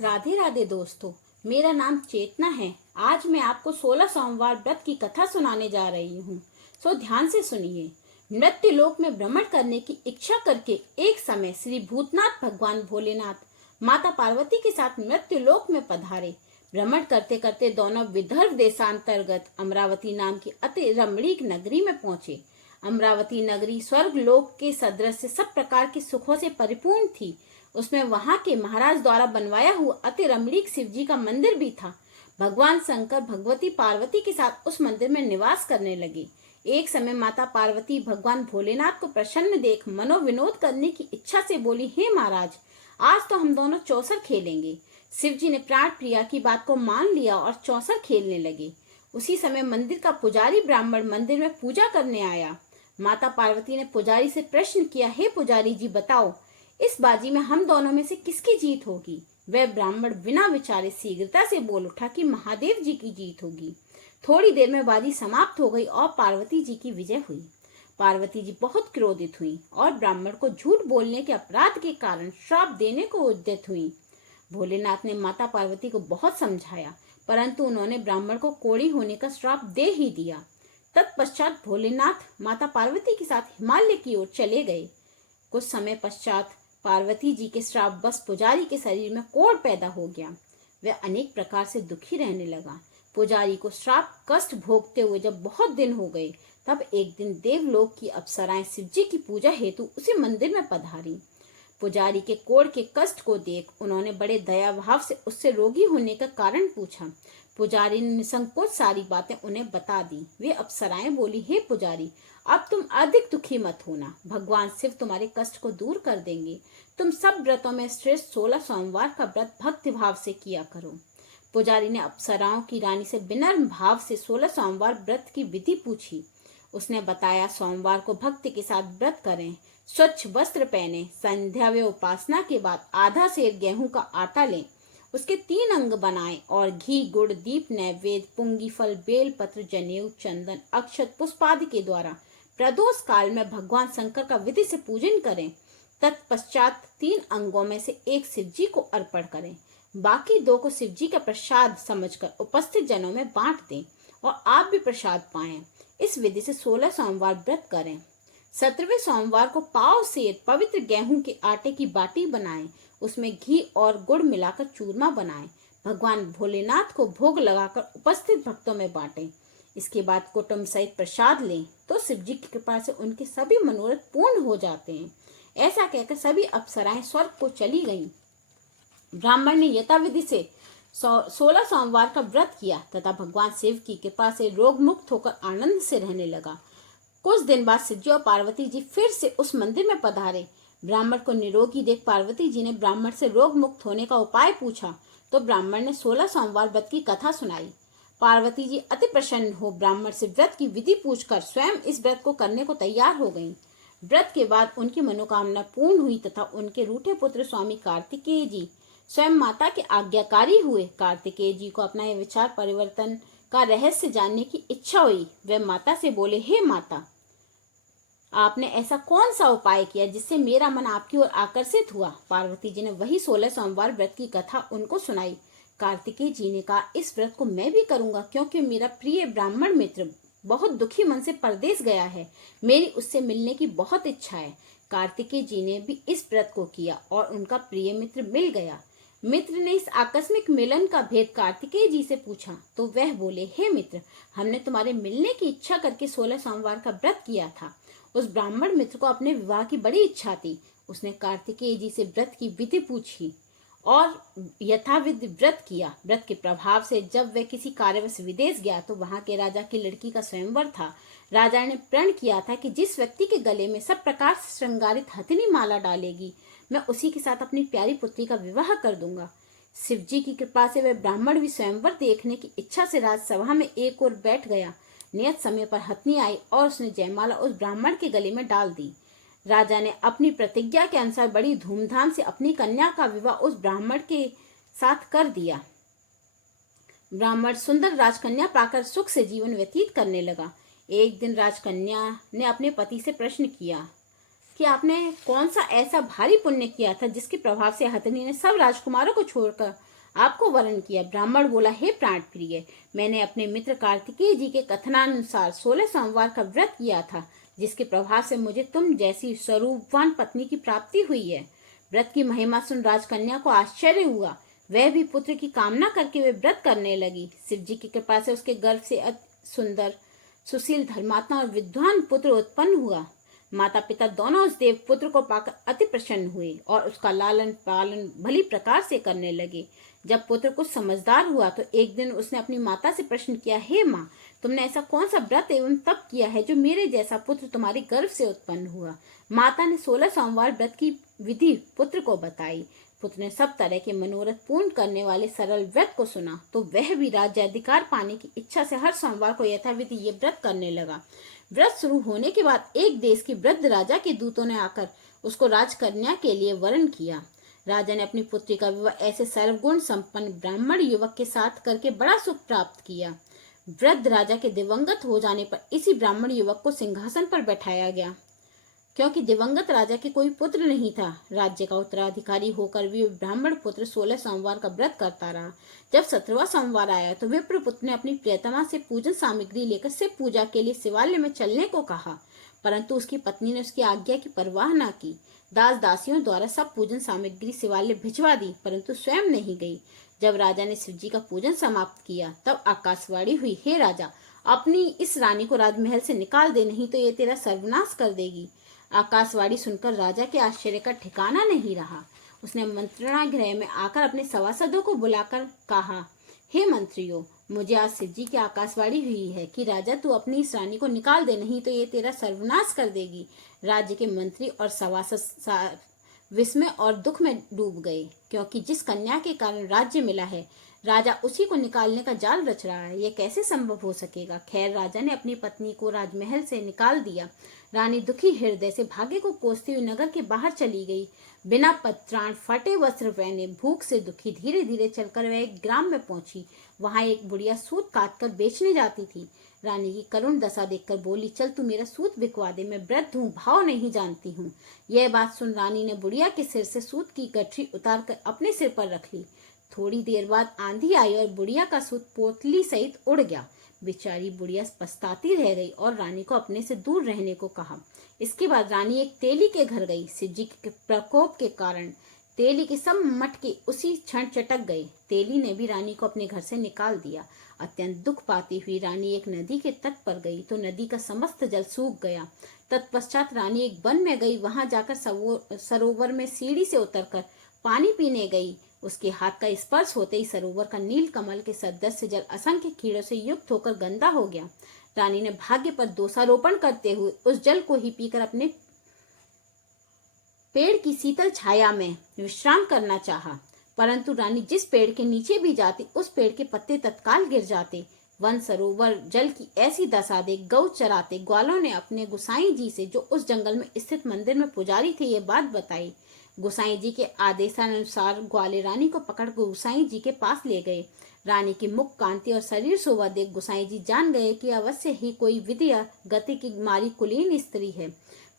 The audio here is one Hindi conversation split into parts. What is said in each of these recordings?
राधे राधे दोस्तों, मेरा नाम चेतना है। आज मैं आपको 16 सोमवार व्रत की कथा सुनाने जा रही हूँ। सो ध्यान से सुनिए। मृत्यु लोक में भ्रमण करने की इच्छा करके एक समय श्री भूतनाथ भगवान भोलेनाथ माता पार्वती के साथ मृत्यु लोक में पधारे। भ्रमण करते करते दोनों विदर्भ देशांतर्गत अमरावती नाम की अति रमणीक नगरी में पहुंचे। अमरावती नगरी स्वर्ग लोक के सदृश सब प्रकार के सुखों से परिपूर्ण थी। उसमें वहां के महाराज द्वारा बनवाया हुआ अति रमणीक शिव जी का मंदिर भी था। भगवान शंकर भगवती पार्वती के साथ उस मंदिर में निवास करने लगे। एक समय माता पार्वती भगवान भोलेनाथ को प्रसन्न देख मनोविनोद करने की इच्छा से बोली, हे महाराज, आज तो हम दोनों चौसर खेलेंगे। शिव जी ने प्राण प्रिया की बात को मान लिया और चौसर खेलने लगे। उसी समय मंदिर का पुजारी ब्राह्मण मंदिर में पूजा करने आया। माता पार्वती ने पुजारी से प्रश्न किया, हे पुजारी जी, बताओ इस बाजी में हम दोनों में से किसकी जीत होगी। वह ब्राह्मण बिना विचारे शीघ्रता से बोल उठा कि महादेव जी की जीत होगी। थोड़ी देर में बाजी समाप्त हो गई और पार्वती जी की विजय हुई। पार्वती जी बहुत क्रोधित हुई और ब्राह्मण को झूठ बोलने के अपराध के कारण श्राप देने को उद्यत हुई। भोलेनाथ ने माता पार्वती को बहुत समझाया, परंतु उन्होंने ब्राह्मण को कोढ़ी होने का श्राप दे ही दिया। तत्पश्चात भोलेनाथ माता पार्वती के साथ हिमालय की ओर चले गए। कुछ समय पश्चात पार्वती जी के श्राप बस पुजारी के शरीर में कोढ़ पैदा हो गया। वह अनेक प्रकार से दुखी रहने लगा। पुजारी को श्राप कष्ट भोगते हुए जब बहुत दिन हो गए, तब एक दिन देवलोक की अप्सराएं शिव जी की पूजा हेतु उसी मंदिर में पधारी। पुजारी के कोढ़ के कष्ट को देख उन्होंने बड़े दया भाव से उससे रोगी होने का कारण पूछा। पुजारी ने निसंकोच सारी बातें उन्हें बता दी। वे अप्सराएं बोली, हे पुजारी, अब तुम अधिक दुखी मत होना, भगवान शिव तुम्हारे कष्ट को दूर कर देंगे। तुम सब व्रतों में श्रेष्ठ 16 सोमवार का व्रत भक्ति भाव से किया करो। पुजारी ने अप्सराओं की रानी से विनम्र भाव से 16 सोमवार व्रत की विधि पूछी। उसने बताया, सोमवार को भक्ति के साथ व्रत करें, स्वच्छ वस्त्र पहने, संध्या व उपासना के बाद आधा सेर गेहूं का आटा लें, उसके 3 अंग बनाएं और घी, गुड़, दीप, नैवेद्य, पुंगी फल, बेल पत्र, जनेऊ, चंदन, अक्षत, पुष्प आदि के द्वारा प्रदोष काल में भगवान शंकर का विधि से पूजन करें। तत्पश्चात 3 अंगों में से एक शिव जी को अर्पण करें, बाकी 2 को शिव जी का प्रसाद समझकर उपस्थित जनों में बांट दें और आप भी प्रसाद पाएं। इस विधि से 16 सोमवार व्रत करें। 17वें सोमवार को पाव सेर पवित्र गेहूं के आटे की बाटी बनाएं, उसमें घी और गुड़ मिलाकर चूरमा बनाएं, भगवान भोलेनाथ को भोग लगाकर उपस्थित भक्तों में बांटें। इसके बाद कुटुंब सहित प्रसाद लें तो शिव जी की कृपा से उनके सभी मनोरथ पूर्ण हो जाते हैं। ऐसा कहकर सभी अप्सराएं स्वर्ग को चली गईं। ब्राह्मण ने यथाविधि से 16 सोमवार का व्रत किया तथा भगवान शिव की कृपा से रोग मुक्त होकर आनंद से रहने लगा। कुछ दिन बाद शिव जी और पार्वती जी फिर से उस मंदिर में पधारे। ब्राह्मण को निरोगी देख पार्वती जी ने ब्राह्मण से रोग मुक्त होने का उपाय पूछा तो ब्राह्मण ने 16 सोमवार व्रत की कथा सुनाई। पार्वती जी अति प्रसन्न हो ब्राह्मण से व्रत की विधि पूछकर स्वयं इस व्रत को करने को तैयार हो गईं। व्रत के बाद उनकी मनोकामना पूर्ण हुई तथा उनके रूठे पुत्र स्वामी कार्तिकेय जी स्वयं माता के आज्ञाकारी हुए। कार्तिकेय जी को अपना यह विचार परिवर्तन का रहस्य जानने की इच्छा हुई। वे माता से बोले, हे माता, आपने ऐसा कौन सा उपाय किया जिससे मेरा मन आपकी ओर आकर्षित हुआ। पार्वती जी ने वही 16 सोमवार व्रत की कथा उनको सुनाई। कार्तिकेय जी ने कहा, इस व्रत को मैं भी करूंगा क्योंकि मेरा प्रिय ब्राह्मण मित्र बहुत दुखी मन से परदेश गया है। मेरी उससे मिलने की बहुत इच्छा है। कार्तिकेय जी ने भी इस व्रत को किया और उनका प्रिय मित्र मिल गया। मित्र ने इस आकस्मिक मिलन का भेद कार्तिकेय जी से पूछा तो वह बोले, हे मित्र, हमने तुम्हारे मिलने की इच्छा करके 16 सोमवार का व्रत किया था। उस ब्राह्मण मित्र को अपने विवाह की बड़ी इच्छा थी। उसने कार्तिकेय जी से व्रत की विधि पूछी और यथाविधि व्रत किया। व्रत के प्रभाव से जब वह किसी कार्यवश विदेश गया तो वहां के राजा की लड़की का स्वयंवर था। राजा ने प्रण किया था कि जिस व्यक्ति के गले में सब प्रकार से श्रृंगारित हथिनी माला डालेगी, मैं उसी के साथ अपनी प्यारी पुत्री का विवाह कर दूंगा। शिव जी की कृपा से वह ब्राह्मण भी स्वयंवर देखने की इच्छा से राजसभा में एक ओर बैठ गया। नियत समय पर हथिनी आई और उसने जयमाला उस ब्राह्मण के गले में डाल दी। राजा ने अपनी प्रतिज्ञा के अनुसार बड़ी धूमधाम से अपनी कन्या का विवाह उस ब्राह्मण के साथ कर दिया। ब्राह्मण सुंदर राजकन्या पाकर सुख से जीवन व्यतीत करने लगा। एक दिन राजकन्या ने अपने पति से प्रश्न किया, कि आपने कौन सा ऐसा भारी पुण्य किया था जिसके प्रभाव से हथिनी ने सब राजकुमारों को छोड़कर आपको वरण किया। ब्राह्मण बोला, हे प्राण प्रिय, मैंने अपने मित्र कार्तिकेय जी के कथनानुसार 16 सोमवार का व्रत किया था, जिसके प्रभाव से मुझे तुम जैसी स्वरूपवान पत्नी की प्राप्ति हुई है। व्रत की महिमा सुन राजकन्या को आश्चर्य हुआ। वह भी पुत्र की कामना करके वे व्रत करने लगी। शिव जी की कृपा से उसके गर्भ से अति सुंदर, सुशील, धर्मात्मा और विद्वान पुत्र उत्पन्न हुआ। माता पिता दोनों उस देव पुत्र को पाकर अति प्रसन्न हुए और उसका लालन पालन भली प्रकार से करने लगे। जब पुत्र कुछ समझदार हुआ तो एक दिन उसने अपनी माता से प्रश्न किया, हे माँ, तुमने ऐसा कौन सा व्रत एवं तप किया है जो मेरे जैसा पुत्र तुम्हारे गर्भ से उत्पन्न हुआ। माता ने 16 सोमवार व्रत की विधि पुत्र को बताई। पुत्र ने सब तरह के मनोरथ पूर्ण करने वाले सरल व्रत को सुना तो वह भी राज्याधिकार पाने की इच्छा से हर सोमवार को यथाविधि ये व्रत करने लगा। व्रत शुरू होने के बाद एक देश के वृद्ध राजा के दूतों ने आकर उसको राजकन्या के लिए वरण किया। राजा ने अपनी पुत्री का विवाह ऐसे सर्वगुण संपन्न ब्राह्मण युवक के साथ करके बड़ा सुख प्राप्त किया। वृद्ध राजा के दिवंगत हो जाने पर इसी ब्राह्मण युवक को सिंहासन पर बैठाया गया। क्योंकि दिवंगत राजा के कोई पुत्र नहीं था, राज्य का उत्तराधिकारी होकर भी ब्राह्मण पुत्र 16 सोमवार का व्रत करता रहा। जब 17वां सोमवार आया तो विप्रपुत्र ने अपनी प्रियतमा से पूजन सामग्री लेकर शिव पूजा के लिए शिवालय में चलने को कहा, परंतु उसकी पत्नी ने उसकी आज्ञा की परवाह न की। दास दासियों द्वारा सब पूजन सामग्री शिवालय भिजवा दी, परंतु स्वयं नहीं गई। जब राजा ने शिव जी का पूजन समाप्त किया तब आकाशवाणी हुई, हे राजा, अपनी इस रानी को राजमहल से निकाल दे, नहीं तो ये तेरा सर्वनाश कर देगी। आकाशवाणी सुनकर राजा के आश्चर्य का ठिकाना नहीं रहा। उसने मंत्रणा गृह में आकर अपने सभासदों को बुलाकर कहा, हे मंत्रियों, मुझे आज शिव जी की आकाशवाणी हुई है कि राजा तू अपनी इस रानी को निकाल दे, नहीं तो ये तेरा सर्वनाश कर देगी। राज्य के मंत्री और सभासद विस्मय और दुख में डूब गए, क्योंकि जिस कन्या के कारण राज्य मिला है राजा उसी को निकालने का जाल रच रहा है। यह कैसे संभव हो सकेगा। खैर, राजा ने अपनी पत्नी को राजमहल से निकाल दिया। रानी दुखी हृदय से भाग्य को कोसती हुई नगर के बाहर चली गई। बिना पत्राण, फटे वस्त्र पहने, भूख से दुखी धीरे धीरे चलकर वह एक ग्राम में पहुंची। वहां एक बुढ़िया सूत काटकर बेचने जाती थी। रानी की करुण दशा देखकर बोली, चल तू मेरा सूत बिकवा दे, मैं वृद्ध हूँ, भाव नहीं जानती हूँ। यह बात सुन रानी ने बुढ़िया के सिर से सूत की गठरी उतार कर अपने सिर पर रख ली। थोड़ी देर बाद आंधी आई और बुढ़िया का सूत पोटली सहित उड़ गया। बेचारी बुढ़िया पछताती रह गई और रानी को अपने से दूर रहने को कहा। इसके बाद रानी एक तेली के घर गई। शिव जी के प्रकोप के कारण तेली के सब मटके उसी क्षण चटक गए। तेली ने भी रानी को अपने घर से निकाल दिया। अत्यंत दुख पाती हुई रानी एक नदी के तट पर गई तो नदी का समस्त जल सूख गया। तत्पश्चात रानी एक वन में गई। वहां जाकर सरोवर में सीढ़ी से उतरकर पानी पीने गई। उसके हाथ का स्पर्श होते ही सरोवर का नील कमल के सदृश जल असंख्य कीड़ों से युक्त होकर गंदा हो गया। रानी ने भाग्य पर दोषारोपण करते हुए उस जल को ही पीकर अपने पेड़ की शीतल छाया में विश्राम करना चाहा, परंतु रानी जिस पेड़ के नीचे भी जाती उस पेड़ के पत्ते तत्काल गिर जाते। वन सरोवर जल की ऐसी दशा देख गौ चराते ग्वालों ने अपने गोसाई जी से, जो उस जंगल में स्थित मंदिर में पुजारी थे, ये बात बताई। गोसाई जी के आदेशानुसार ग्वाले रानी को पकड़ गोसाई जी के पास ले गए। रानी की मुख कांति और शरीर शोभा देख गोसाई जी जान गए कि अवश्य ही कोई विद्या गति की मारी कुलीन स्त्री है।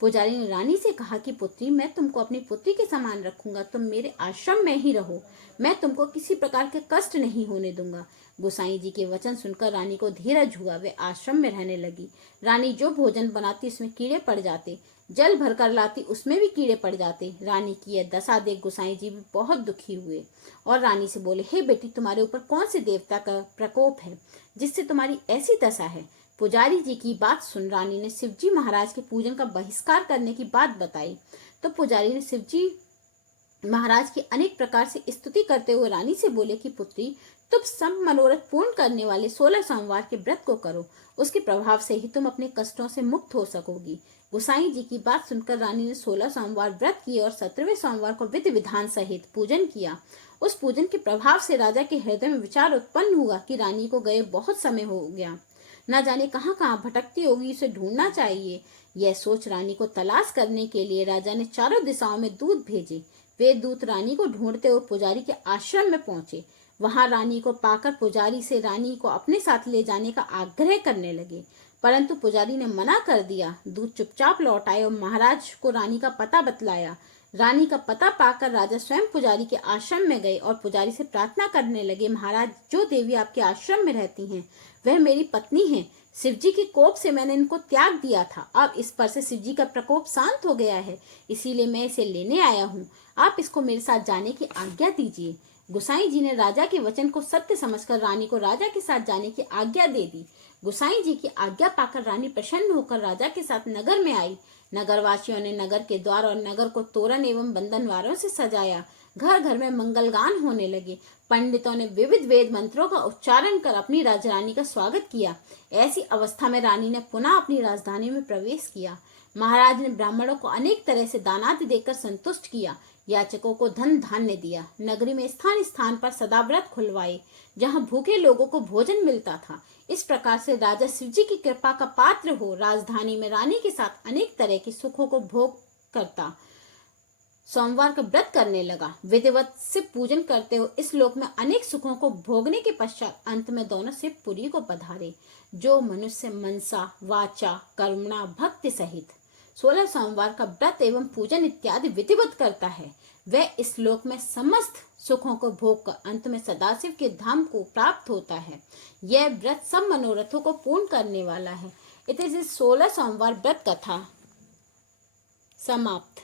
पुजारी ने रानी से कहा कि पुत्री, मैं तुमको अपनी पुत्री के समान रखूंगा, तुम मेरे आश्रम में ही रहो, मैं तुमको किसी प्रकार के कष्ट नहीं होने दूंगा। गोसाई जी के वचन सुनकर रानी को धीरज हुआ। वे आश्रम में रहने लगी। रानी जो भोजन बनाती उसमें कीड़े पड़ जाते, जल भरकर लाती उसमें भी कीड़े पड़ जाते। रानी की यह दशा देख गोसाई जी भी बहुत दुखी हुए और रानी से बोले, हे बेटी, तुम्हारे ऊपर कौन से देवता का प्रकोप है जिससे तुम्हारी ऐसी दशा है। पुजारी जी की बात सुन रानी ने शिवजी महाराज के पूजन का बहिष्कार करने की बात बताई। तो पुजारी ने शिवजी महाराज की अनेक प्रकार से स्तुति करते हुए रानी से बोले कि पुत्री, तुम सब मनोरथ पूर्ण करने वाले 16 सोमवार के व्रत को करो, उसके प्रभाव से ही तुम अपने कष्टों से मुक्त हो सकोगी। गोसाई जी की बात सुनकर रानी ने 16 सोमवार व्रत किए और 17वें सोमवार को विधि विधान सहित पूजन किया। उस पूजन के प्रभाव से राजा के हृदय में विचार उत्पन्न हुआ कि रानी को गए बहुत समय हो गया, न जाने कहाँ कहाँ भटकती होगी, उसे ढूंढना चाहिए। यह सोच रानी को तलाश करने के लिए राजा ने चारों दिशाओं में दूत भेजे। वे दूत रानी को ढूंढते हुए पुजारी के आश्रम में पहुंचे। वहां रानी को पाकर पुजारी से रानी को अपने साथ ले जाने का आग्रह करने लगे, परंतु पुजारी ने मना कर दिया। दूत चुपचाप लौट आए और महाराज को रानी का पता बतलाया। रानी का पता पाकर राजा स्वयं पुजारी के आश्रम में गए और पुजारी से प्रार्थना करने लगे, महाराज, जो देवी आपके आश्रम में रहती हैं वह मेरी पत्नी है। शिवजी के कोप से मैंने इनको त्याग दिया था। अब इस पर से शिवजी का प्रकोप शांत हो गया है, इसीलिए मैं इसे लेने आया हूँ। आप इसको मेरे साथ जाने की आज्ञा दीजिए। गुसाई जी ने राजा के वचन को सत्य समझकर रानी को राजा के साथ जाने की आज्ञा दे दी। गुसाई जी की आज्ञा पाकर रानी प्रसन्न होकर राजा के साथ नगर में आई। नगरवासियों ने नगर के द्वार और नगर को तोरण एवं बंधनवारों से सजाया। घर घर में मंगलगान होने लगे। पंडितों ने विविध वेद मंत्रों का उच्चारण कर अपनी राजरानी का स्वागत किया। ऐसी अवस्था में रानी ने पुनः अपनी राजधानी में प्रवेश किया। महाराज ने ब्राह्मणों को अनेक तरह से दानादि देकर संतुष्ट किया। याचकों को धन धान्य दिया। नगरी में स्थान स्थान पर सदाव्रत खुलवाए, जहाँ भूखे लोगों को भोजन मिलता था। इस प्रकार से राजा शिवजी की कृपा का पात्र हो राजधानी में रानी के साथ अनेक तरह के सुखों को भोग करता सोमवार का व्रत करने लगा। विधिवत शिव पूजन करते हुए इस लोक में अनेक सुखों को भोगने के पश्चात अंत में दोनों शिवपुरी को पधारे। जो मनुष्य मनसा वाचा कर्मणा भक्ति सहित 16 सोमवार का व्रत एवं पूजन इत्यादि विधिवत करता है, वह इस लोक में समस्त सुखों को भोग कर अंत में सदाशिव के धाम को प्राप्त होता है। यह व्रत सब मनोरथों को पूर्ण करने वाला है। इस 16 सोमवार व्रत कथा समाप्त।